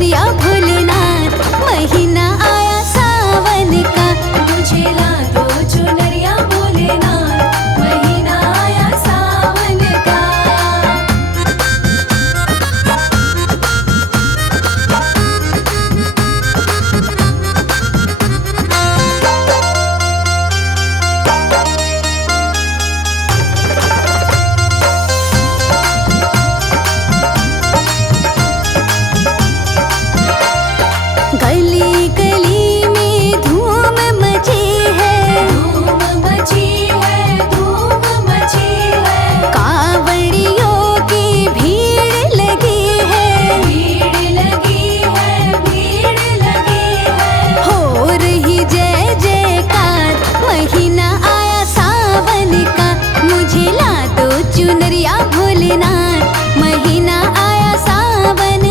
चुनरिया भोलेनाथ, महीना आया सावन का, मुझे ला दो चुनरिया भोलेनाथ, महीना आया सावन का। गली गली में धूम मची है, धूम मची है, धूम मची है। कांवड़ियों की भीड़ लगी है, भीड़ लगी है, भीड़ लगी है। हो रही जय जयकार, महीना आया सावन का, मुझे ला दो चुनरिया भोलेनाथ, महीना आया सावन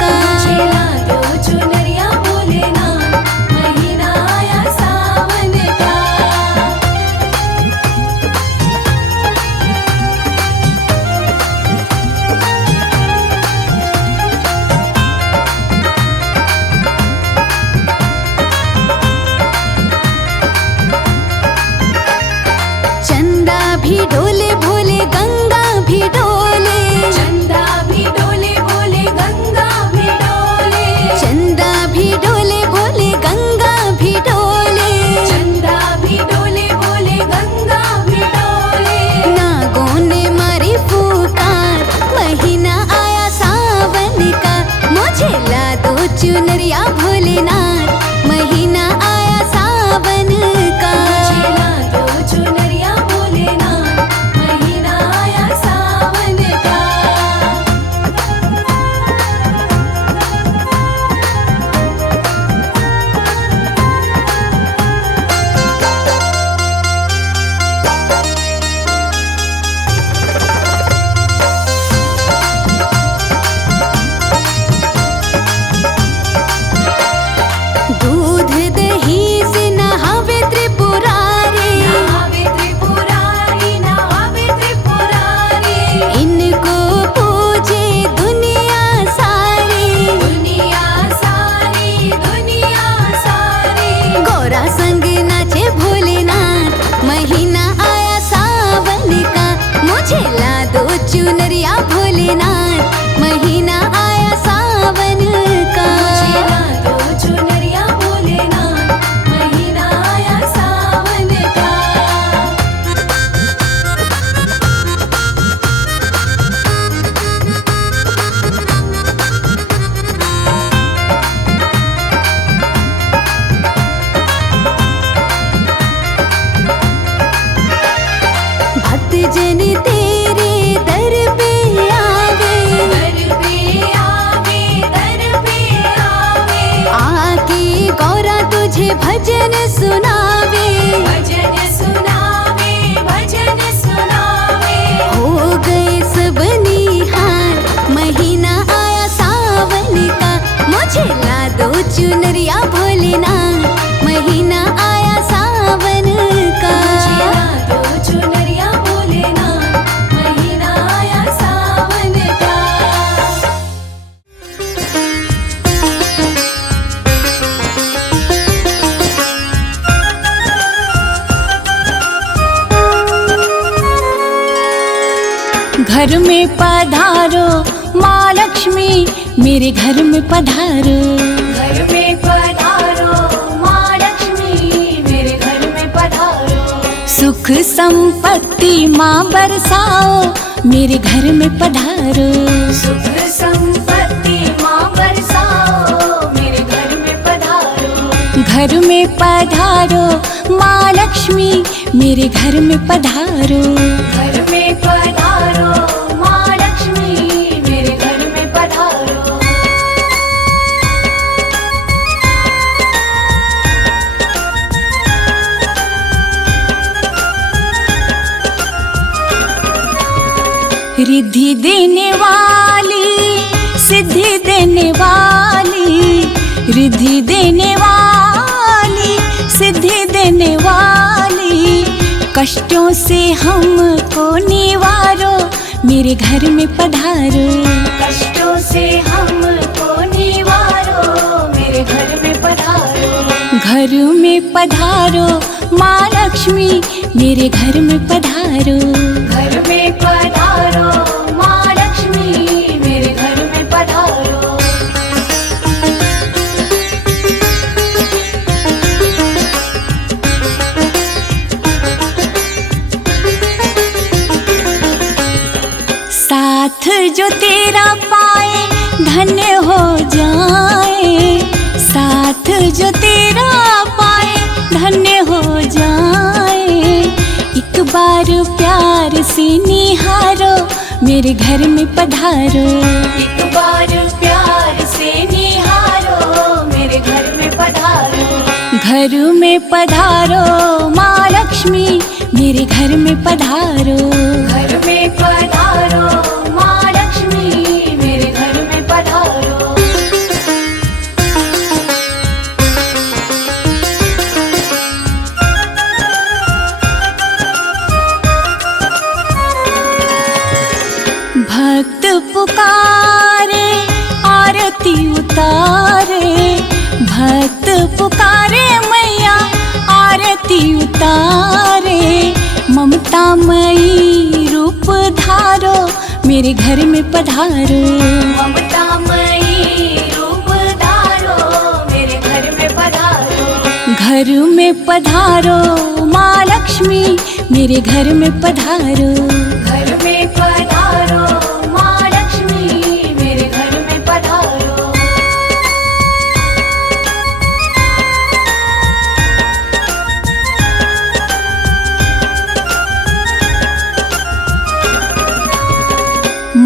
का। मुझे ला दो चुनरिया भोलेनाथ, महीना आया सावन का। चंदा भी डोले भोले, गंगा भी डोले, चंदा भी डोले भोले, गंगा भी डोले। चंदा भी डोले भोले, गंगा भी डोले, चंदा भी डोले भोले, गंगा भी डोले। नागों ने मारी फुकार, महीना आया सावन का, मुझे ला दो चुनरिया भोलेनाथ, महीना आया सावन का। मुझे ला दो चुनरिया भोलेनाथ, महीना आया सावन का। दूध दही से नहावे त्रिपुरारी, नहावे त्रिपुरारी, नहावे त्रिपुरारी। इनको पूजे दुनिया सारी, दुनिया सारी, दुनिया सारी। गौरा संग नाचे भोलेनाथ, महीना आया सावन का, मुझे ला दो चुनरिया भोलेनाथ, महीना आया सावन का। मुझे ला दो चुनरिया भोलेनाथ, महीना आया सावन का। भक्त जन तेरे दर पे आवे, दर पे आवे, दर पे आवे। आके गौरा तुझे भजन सुनावे, भजन सुनावे, भजन सुनावे। हो गए सब निहार, महीना आया सावन का, मुझे ला दो चुनरिया भोलेनाथ, महीना आया सावन का। मुझे ला दो चुनरिया भोलेनाथ, महीना आया सावन का। घर में पधारो माँ लक्ष्मी, मेरे घर में पधारो। घर में पधारो माँ लक्ष्मी, मेरे घर में पधारो। सुख संपत्ति माँ बरसाओ, मेरे घर में पधारो। सुख संपत्ति माँ बरसाओ, मेरे घर में पधारो। घर में पधारो माँ लक्ष्मी, मेरे घर में पधारो। घर में पधारो माँ लक्ष्मी, मेरे घर में पधारो। रिद्धि देने वाली, सिद्धि देने वाली, रिद्धि देने वाली, सिद्धि देने वाली, कष्टों से हमको निवारो, मेरे घर में पधारो। कष्टों से हमको निवारो, घर में पधारो माँ लक्ष्मी, मेरे घर में पधारो। घर में पधारो माँ लक्ष्मी, मेरे घर में पधारो। साथ जो तेरा पाए धन्य हो जाए, साथ जो तेरा पाए धन्य हो जाए। एक बार प्यार से निहारो, मेरे घर में पधारो। एक बार प्यार से निहारो, मेरे घर में पधारो। घर में पधारो माँ लक्ष्मी, मेरे घर में पधारो। घर में पधारो माँ लक्ष्मी, मेरे घर में पधारो। भक्त पुकारे आरती उतारे, भक्त पुकारे मैया आरती उतारे। ममतामयी रूप धारो, मेरे घर में पधारो। ममतामयी रूप धारो, मेरे घर में पधारो। घर में पधारो माँ लक्ष्मी, मेरे घर में पधारो। घर में पधारो माँ लक्ष्मी, मेरे घर में पधारो।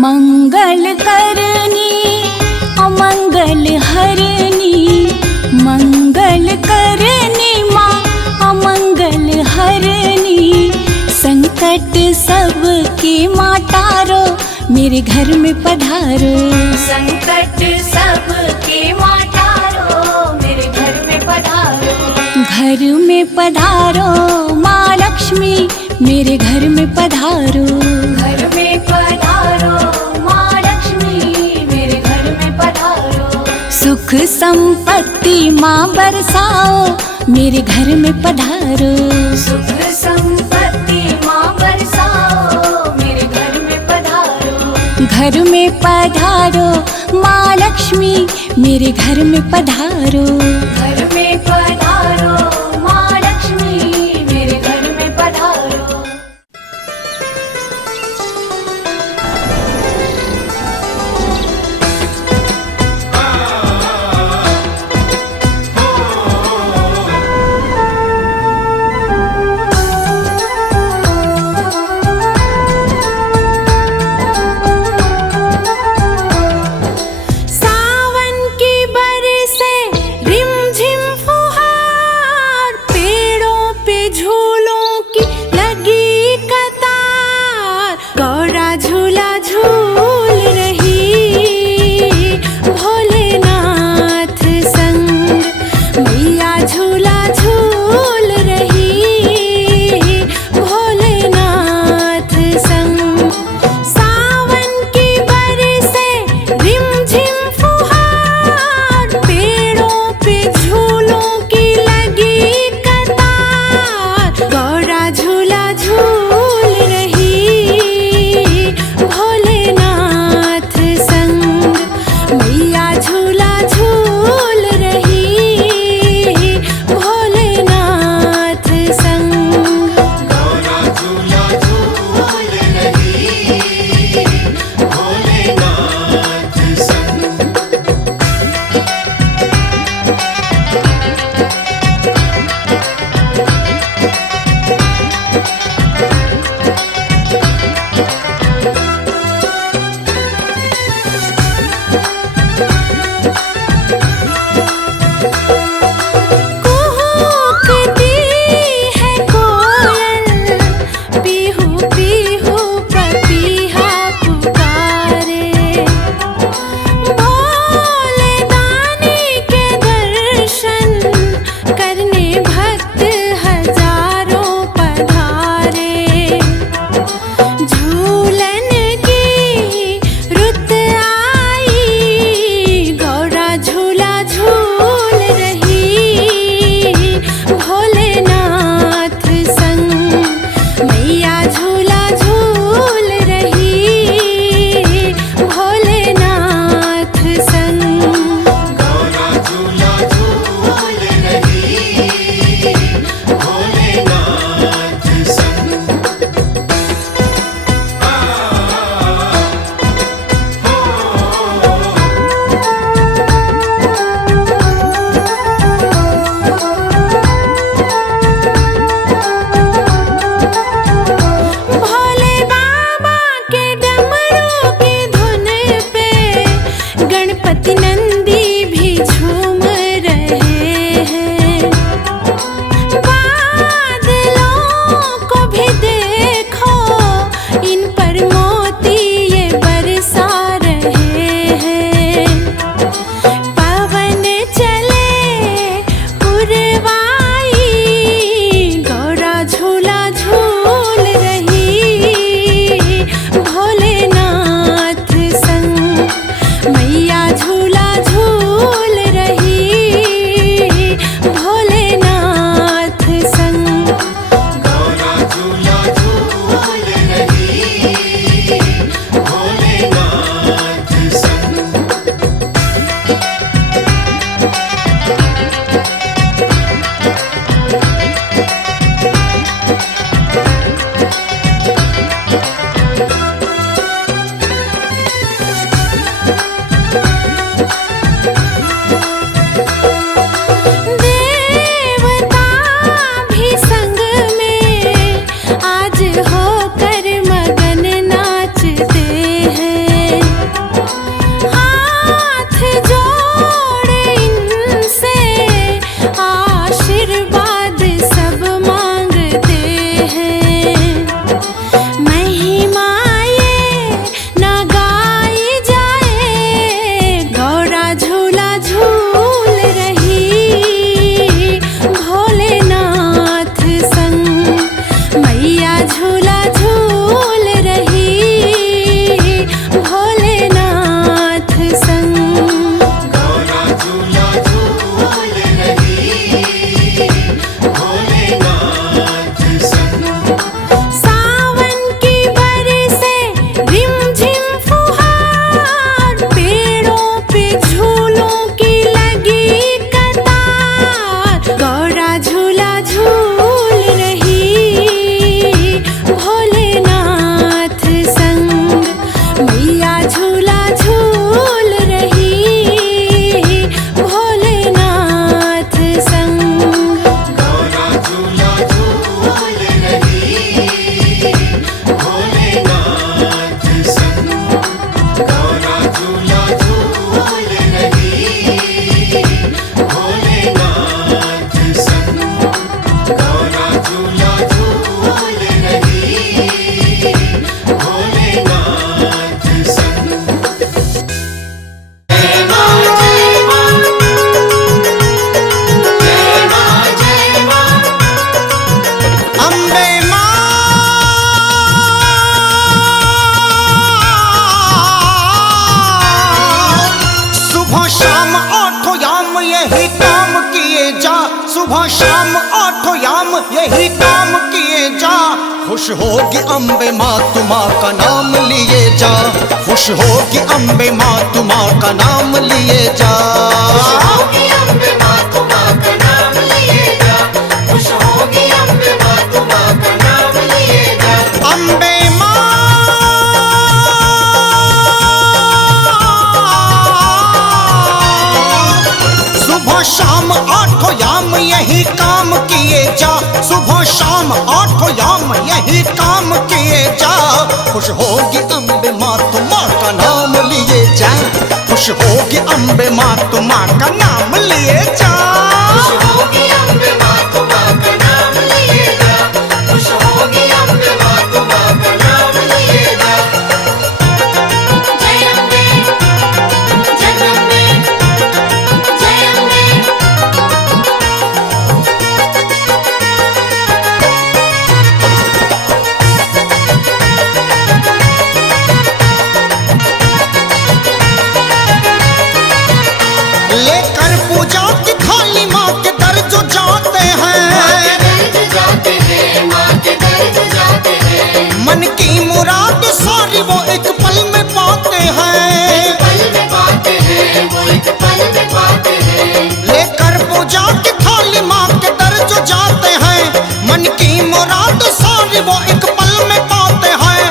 मंगल करनी अमंगल हरनी, मंगल करनी माँ अमंगल हरनी। संकट सबके माँ तारो, मेरे घर में पधारो। संकट सबके माँ तारो, मेरे घर में पधारो। घर में पधारो माँ लक्ष्मी, मेरे घर में पधारो। घर में पधारो माँ लक्ष्मी, मेरे घर में पधारो। सुख संपत्ति माँ बरसाओ, मेरे घर में पधारो। सुख संपत्ति माँ बरसाओ, मेरे घर में पधारो। घर में पधारो माँ लक्ष्मी, मेरे घर में पधारो। घर में पधारो माँ लक्ष्मी, मेरे घर में पधारो। सावन की बरसे रिम काम किए जा, सुबह शाम आठों याम यही काम किए जा। खुश होगी अम्बे माँ तू माँ का नाम लिए जा, खुश होगी अम्बे माँ तू माँ का नाम लिए जा। खुश होगी अम्बे माँ तू माँ का नाम लिए जा, खुश होगी अम्बे माँ तू माँ का नाम लिए जा। अम्बे माँ सुबह शाम आठों याम यही काम किए जा, सुबह शाम आठों याम यही काम किए जा। खुश होगी अम्बे माँ तू माँ का नाम लिए जा, खुश होगी अम्बे माँ तू माँ का नाम लिए जा। खुश होगी अम्बे माँ तू माँ का नाम लिए जा, खुश होगी अम्बे माँ तू माँ का नाम लिए जा। जय अम्बे जगदम्बे, जय अम्बे। लेकर पूजा की थाली माँ के दर जो जाते हैं, दर्द जाते हैं, माँ के दर्द जाते हैं। मन की मुराद सारी वो एक पल में पाते हैं। पल में पाते हैं, वो एक पल में पाते हैं। लेकर पूजा की थाली माँ के दर जो जाते हैं, मन की मुराद सारी वो एक पल में पाते हैं,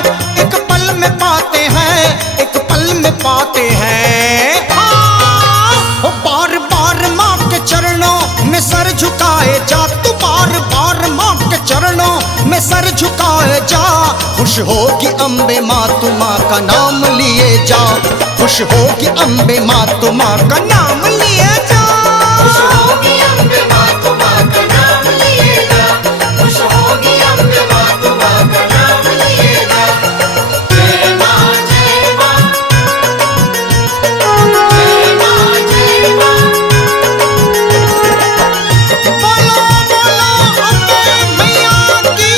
एक पल में पाते हैं, एक पल में पाते हैं। हाँ, बार बार माँ के चरणों में सर झुकाए जा, तू बार बार माँ के चरणों में सर झुकाए जा। खुश होगी अम्बे माँ तू माँ का नाम लिए जा, खुश होगी अम्बे माँ तू माँ का नाम लिए जा। खुश होगी अम्बे माँ तू माँ का नाम लिए जा, खुश होगी अम्बे माँ तू माँ का नाम लिए जा। जय माँ जय माँ, जय माँ जय माँ। बोलो बोलो अम्बे मैया की।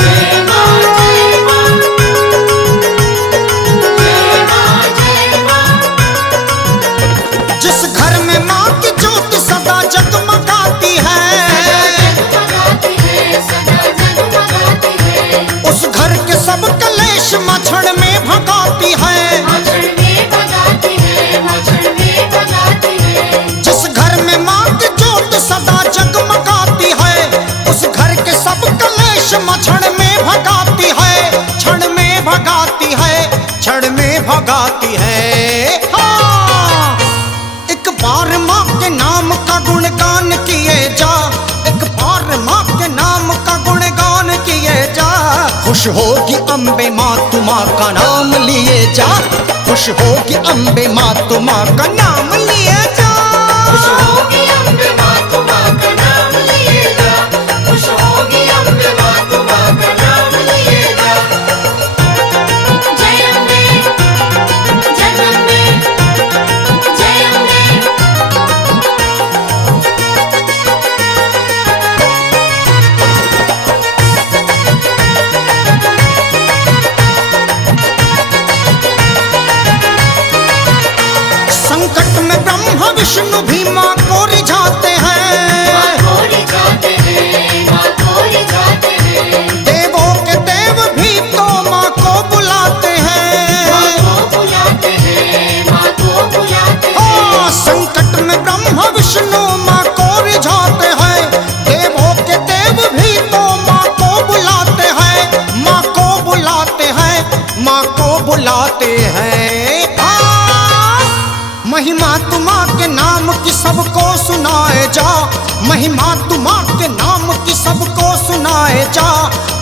जय माँ जय माँ, जय माँ जय माँ। जिस घर में माँ की ज्योति सदा जगमगाती है, जगमगाती है, सदा जगमगाती है। उस घर के सब कलेश मछड़ में भगाती है। मछड़ में भगाती है, मछड़ में भगाती है। जिस घर में माँ की ज्योति सदा जगमगाती है, उस घर के सब कलेश मछड़ में भगाती है, क्षण में भगाती है, क्षण में भगाती है। हाँ, एक बार माँ के नाम का गुणगान किए जा, एक बार माँ के नाम का गुणगान किए जा। खुश होगी अम्बे माँ तू माँ का नाम लिए जा, खुश होगी अम्बे माँ तू माँ का नाम लिए जा। खुश होगी अम्बे माँ तू माँ का नाम लिए जा, खुश होगी अम्बे माँ तू माँ का नाम लिए जा। जय अम्बे जगदम्बे, जय अम्बे। संकट में ब्रह्मा विष्णु भी माँ को रिझाते हैं, माँ को रिझाते हैं, माँ को रिझाते हैं। देवों के देव भी तो माँ को बुलाते हैं। माँ को बुलाते हैं, माँ को बुलाते हैं। हाँ, संकट में ब्रह्मा विष्णु माँ को रिझाते हैं, देवों के देव भी तो माँ को बुलाते हैं, माँ को बुलाते हैं, माँ को बुलाते हैं। हाँ, महिमा तू माँ के नाम की सबको सुनाए जा, महिमा तू माँ के नाम की सबको सुनाए जा।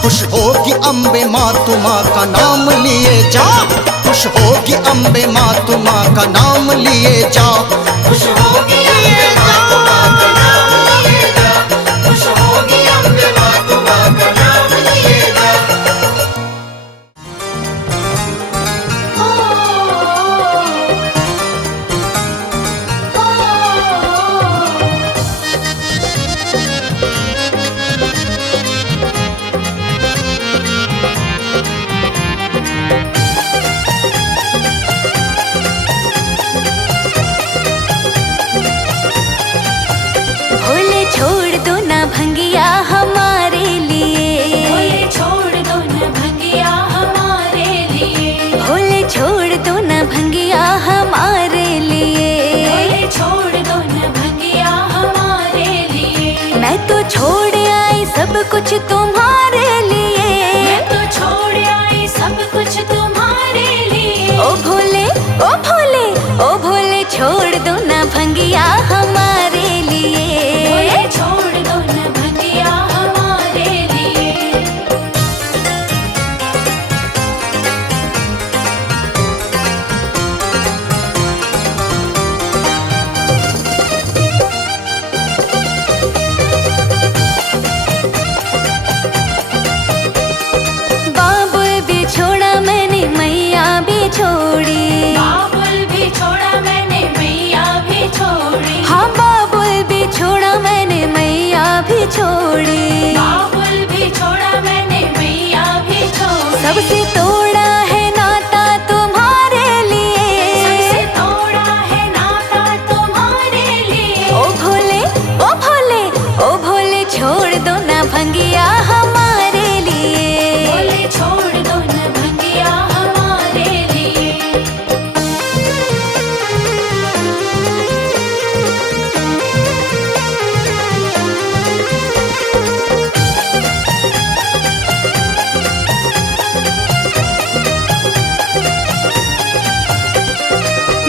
खुश होगी अम्बे माँ तू माँ का नाम लिए जा, खुश होगी अम्बे माँ तू माँ का नाम लिए जा। खुश होगी अम्बे माँ तू माँ का नाम लिए जा, खुश होगी अम्बे माँ तू माँ का नाम लिए जा। कुछ तुम्हारे लिए। मैं तो छोड़ आई सब कुछ तुम्हारे लिए। ओ भोले ओ भोले ओ भोले छोड़ दो ना भंगिया हमारे लिए। भोले छोड़ दो न भंगिया हमारे लिए। बाबुल भी छोड़ा मैंने मैया भी छोड़ी। बाबुल भी छोड़ा मैंने मैया भी छोड़ी। हाँ बाबुल भी छोड़ा मैंने मैया भी छोड़ी। बाबुल भी छोड़ा मैंने मैया भी छोड़ी। सबसे तोड़ा है नाता तुम्हारे लिए। सबसे तोड़ा है नाता तुम्हारे लिए। ओ भोले ओ भोले ओ भोले छोड़ दो ना भंगिया हमारे लिए। भोले छोड़ दो न भंगिया हमारे लिए।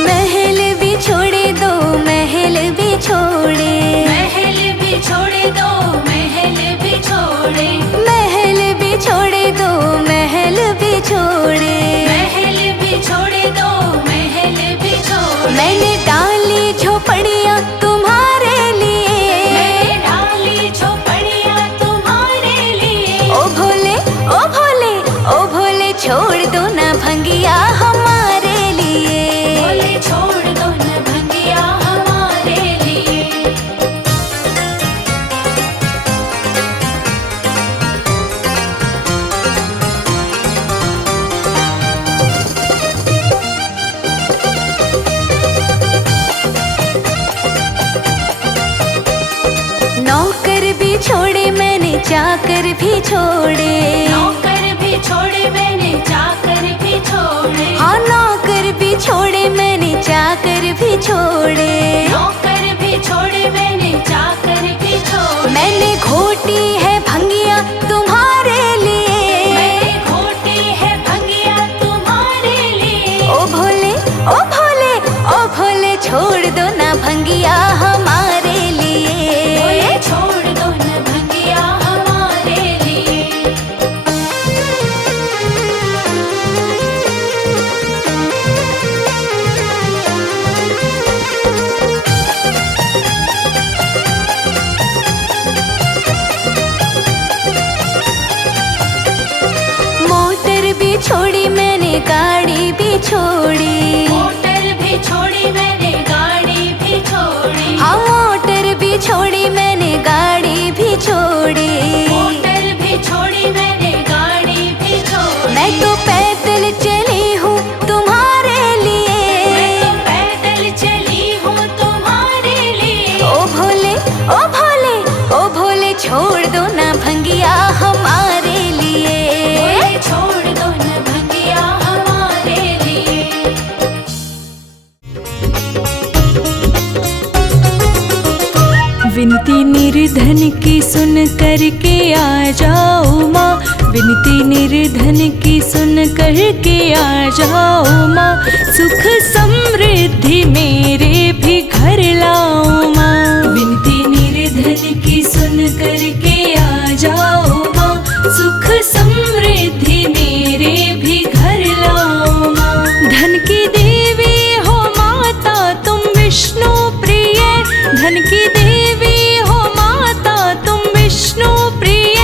महल भी छोड़े दो महल भी छोड़े। महल भी छोड़े दो महल भी छोड़े। महल भी छोड़े दो महल भी छोड़े। महल भी छोड़े दो महल भी छोड़े। मैंने डाली झोपड़ियाँ तुम्हारे लिए। मैंने डाली झोपड़ियाँ तुम्हारे लिए। ओ भोले ओ भोले ओ भोले छोड़ दो ना भंगिया हमारे लिए। भोले छोड़ दो न भंगिया हमारे लिए। नौकर भी छोड़े मैंने चाकर भी छोड़े। नौकर भी छोड़े मैंने चाकर भी छोड़े। हाँ नौकर भी छोड़े मैंने चाकर भी छोड़े। नौकर भी छोड़े मैंने चाकर भी छोड़े। मैंने घोटी है भंगिया तुम्हारे लिए। मैंने घोटी है भंगिया तुम्हारे लिए। ओ भोले ओ भोले ओ भोले छोड़ दो ना भंगिया हमारे लिए। भोले छोड़ दो न भंगिया हमारे लिए। मोटर भी छोड़ी मैंने गाड़ी भी छोड़ी। मोटर भी छोड़ी मैंने गाड़ी भी छोड़ी। हाँ मोटर भी छोड़ी मैंने गाड़ी भी छोड़ी। मोटर भी छोड़ी मैंने गाड़ी भी छोड़ी। मैं तो पैदल चली हूँ तुम्हारे लिए। मैं तो पैदल चली हूँ तुम्हारे लिए। ओ भोले ओ भोले ओ भोले छोड़ दो ना भंगिया हमारे लिए। भोले छोड़ दो न भंगिया हमारे लिए। विनती निर्धन की सुन करके आ जाओ माँ। विनती निर्धन की सुन करके आ जाओ माँ। सुख समृद्धि मेरे भी घर लाओ माँ। विनती निर्धन की सुन करके आ जाओ माँ। सुख समृद्धि मेरे भी घर लाओ माँ। धन की देवी हो माता तुम विष्णु प्रिय। धन की देवी हो माता तुम विष्णु प्रिय।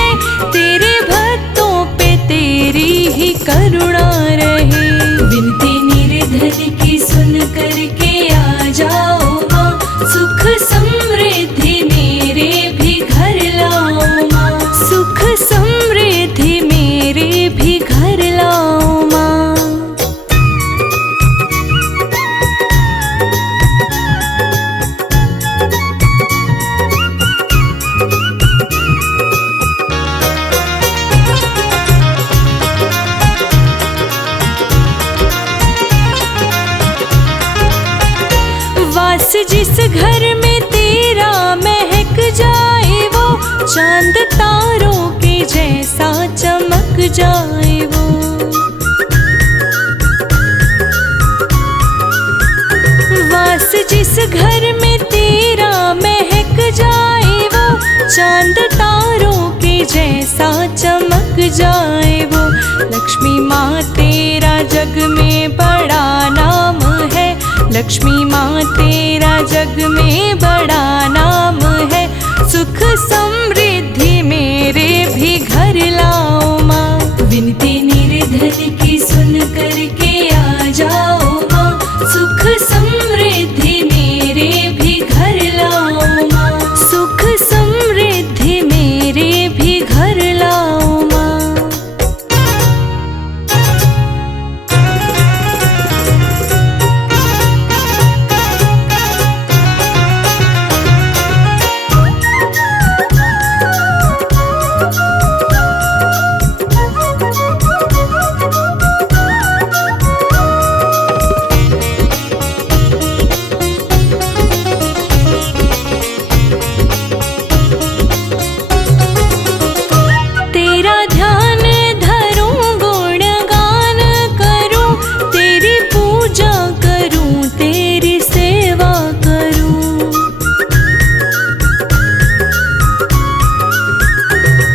तेरे भक्तों पे तेरी ही करुणा रहे। विनती निर्धन की सुन करके आ जाओ माँ। सुख समृद्धि मेरे भी घर लाओ माँ। सुख समृद्धि मेरे भी घर लाओ माँ। वास जिस घर में तेरा महक जाए वो चांद तारों के जैसा चमक जाए वो। वास जिस घर में तेरा महक जाए वो, चांद तारों के जैसा चमक जाए वो। लक्ष्मी माँ तेरा जग में बड़ा नाम है, लक्ष्मी माँ तेरा जग में बड़ा नाम है। सुख समृद्धि मेरे भी घर लाओ माँ, विनती निर्धन की सुन करके आ जाओ माँ। सुख समृद्धि मेरे भी घर लाओ माँ, सुख समृद्धि मेरे भी घर लाओ माँ। तेरा ध्यान धरूं, गुणगान करूं, तेरी पूजा करूं, तेरी सेवा करूं।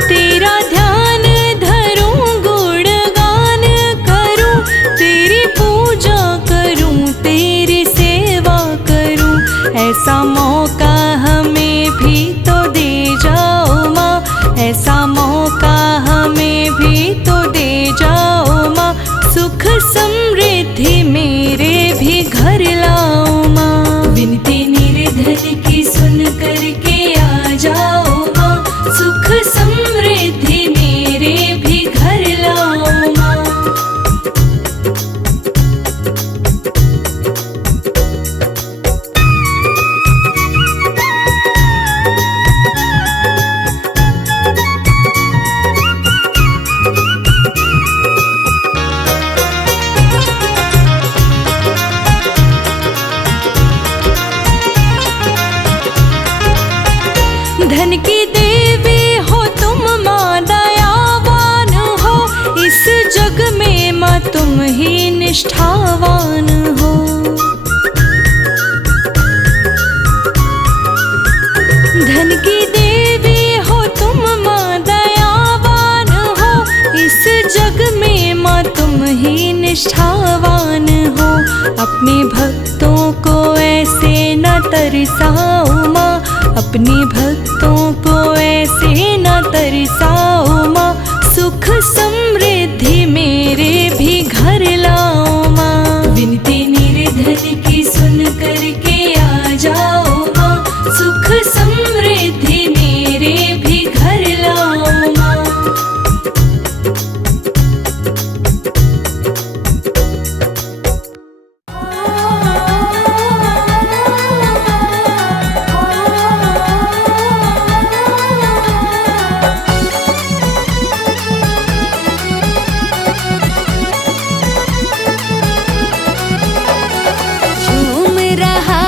तेरा ध्यान धरूं, गुणगान करूं, तेरी पूजा करूं, तेरी सेवा करूं। ऐसा मौका हमें भी तो दे जाओ माँ, ऐसा मौका हमें भी तो दे जाओ माँ। सुख समृद्धि मेरे भी घर लाओ माँ, विनती निर्धन की सुन करके आ जाओ माँ। सुख समृद्धि मेरे भी घर लाओ माँ। धन की देवी हो तुम माँ, दयावान हो इस जग में माँ, तुम ही निष्ठावान हो। धन की देवी हो तुम माँ, दयावान हो इस जग में माँ, तुम ही निष्ठावान हो। अपने भक्तों को ऐसे न तरसाओ माँ, अपने भक्तों को ऐसे न तरसाओ माँ। सुख समृद्धि मेरे भी घर लाओ माँ, विनती निर्धन की सुन करके आ जाओ माँ। सुख समृद्धि मेरे भी घर लाओ माँ। झूम रहा